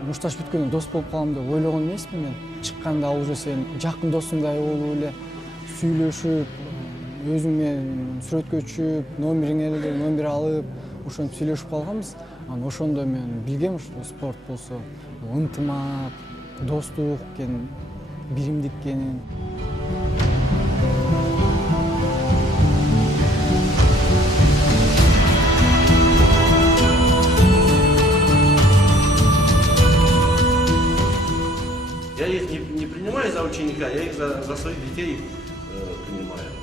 бүйтүп мушташ бүткөндөн дос болуп калам деп ойлогон эмесмин мен. Чыкканда ал уже сен жакын досуңдай болуп эле сүйлөшүп, өзүң менен сүрөткө түшүп, номер алып, ошентип сүйлөшүп калганбыз. Анан ошондо мен билгем, что спорт болсо ынтымак, достук экенин, биримдик экенин. Я их не принимаю за ученика, я их за своих детей принимаю.